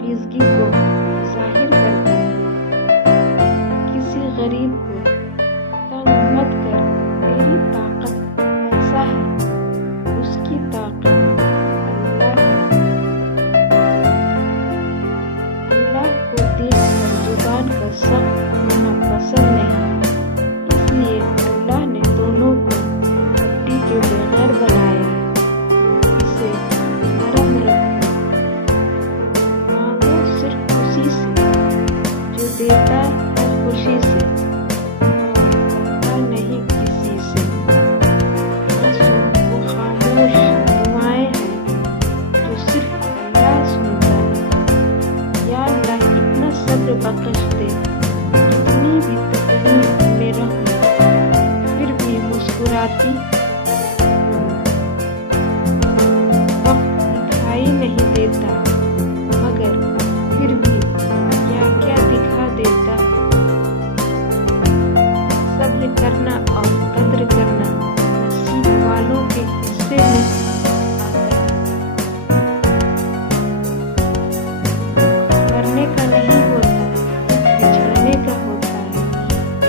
پاکیزگی کو ظاہر کرتا ہے۔ کسی غریب کو تنگ مت کر، تیری طاقت ایسا ہے، اس کی طاقت اللہ ہے۔ اللہ کو دیکھ کر زبان کا سخت ہونا پسند نہیں، اس لیے اللہ نے دونوں کو ہڈی کے بغیر بنایا ہے۔ اسے نرم رکھو، مانگو صرف خوشی سے، جو دیتا ہے خوشی سے اور کرتا نہیں کسی سے۔ معصوم و خاموش دعائیں ہیں جو صرف اللہ سنتا ہے۔ یا اللہ اتنا صبر بخش دے، کتنی بھی تکلیف میں رہوں پھر بھی مسکراتی ہوں۔ وقت دکھائی نہیں دیتا مگر پھر بھی کیا کیا دکھا دیتا ہے۔ صبر کرنا اور قدر کرنا نصیب والوں کے حصے میں آتا ہے۔ کرنے کا نہیں ہوتا، بچھڑنے کا ہوتا ہے۔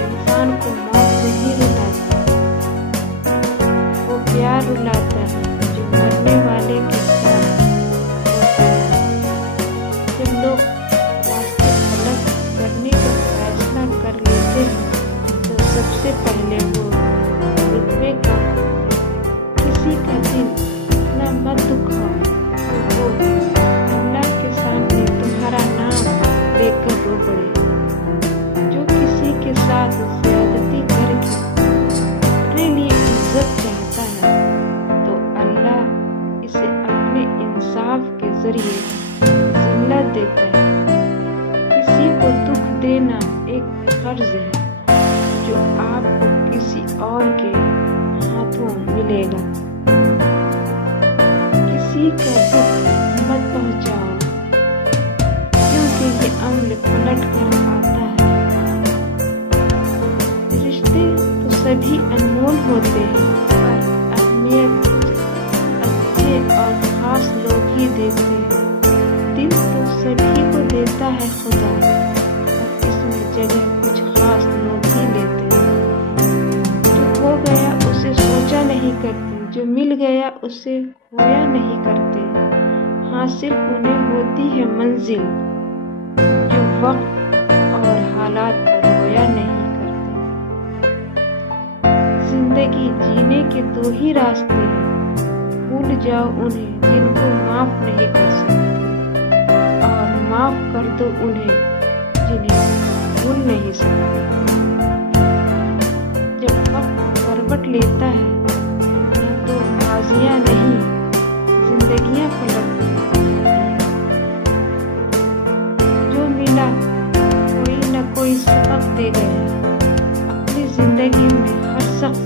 انسان کو موت نہیں رلاتی، وہ پیار رلاتا ہے جو مرنے والے کے ساتھ ہوتا ہے۔ جب لوگ راستے الگ کرنے کا فیصلہ کر لیتے ہیں تو سب سے پہلے وہ رتبے کا کسی کا دل اتنا مت دکھاؤ کہ وہ اللہ کے سامنے تمہارا نام لے کر رو پڑے۔ جو کسی کے ساتھ زیادتی کر کے اپنے لیے عزت چاہتا ہے تو اللہ اسے اپنے انصاف کے ذریعے ذلت دیتا ہے۔ کسی کو دکھ دینا ایک قرض ہے جو آپ کو کسی اور کے ہاتھوں ملے گا۔ کسی کا دکھ مت پہنچاؤ کیونکہ یہ عمل پلٹ کر آتا ہے۔ رشتے تو سبھی انمول ہوتے ہیں پر اہمیت اچھے اور خاص لوگ ہی دیتے ہیں۔ دل تو سبھی کو دیتا ہے خدا، اور اس میں جگہ کچھ خاص لوگ ہی لیتے ہیں۔ جو ہو گیا اسے سوچا نہیں کرتے، جو مل گیا اسے کھویا نہیں کرتے۔ حاصل انہیں ہوتی ہے منزل جو وقت اور حالات پر رویا نہیں کرتے۔ زندگی جینے کے دو ہی راستے ہیں، بھول جاؤ انہیں جن کو معاف نہیں کر سکتے، اور معاف کر دو انہیں جنہیں بھول نہیں سکتے۔ جب وقت کروٹ لیتا ہے یا تو بازیاں نہیں زندگیاں پلٹ جاتی ہیں۔ جو ملا کوئی نہ کوئی سبق دے گیا، اپنی زندگی میں ہر شخص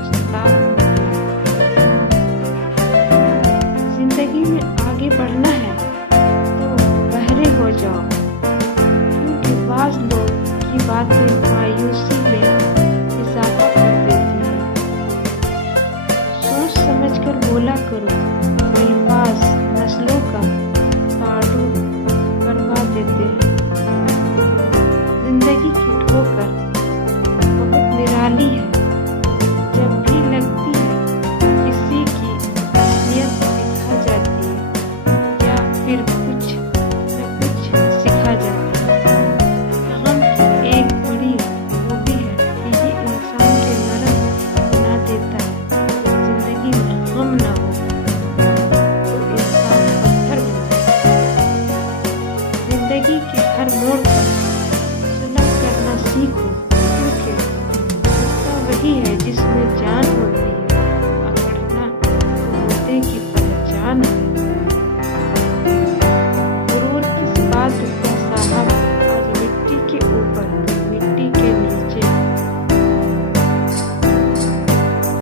استاد نکلا۔ زندگی میں آگے بڑھنا ہے تو بہرے ہو جاؤ، کیونکہ بعض لوگ کی باتیں مایوسی میں اضافہ کر دیتی ہیں۔ سوچ سمجھ کر بولا کرو، الفاظ نسلوں کا تعارف کروا دیتے ہیں۔ زندگی کی ٹھوکر بہت نرالی ہے، جب بھی لگتی ہے کسی کی اصلیت دکھا جاتی ہے یا پھر کچھ نہ کچھ سکھا جاتی ہے۔ غم کی ایک بڑی خوبی ہے کہ یہ انسان کے نرم بنا دیتا ہے۔ زندگی میں غم نہ ہو تو انسان پتھر بن جاتا ہے۔ زندگی کے ہر موڑ پر صلح کرنا سیکھو، کیونکہ رشتہ وہی ہے جس میں جان ہوتی ہے، اکڑنا تو مدعے کی پہچان ہے۔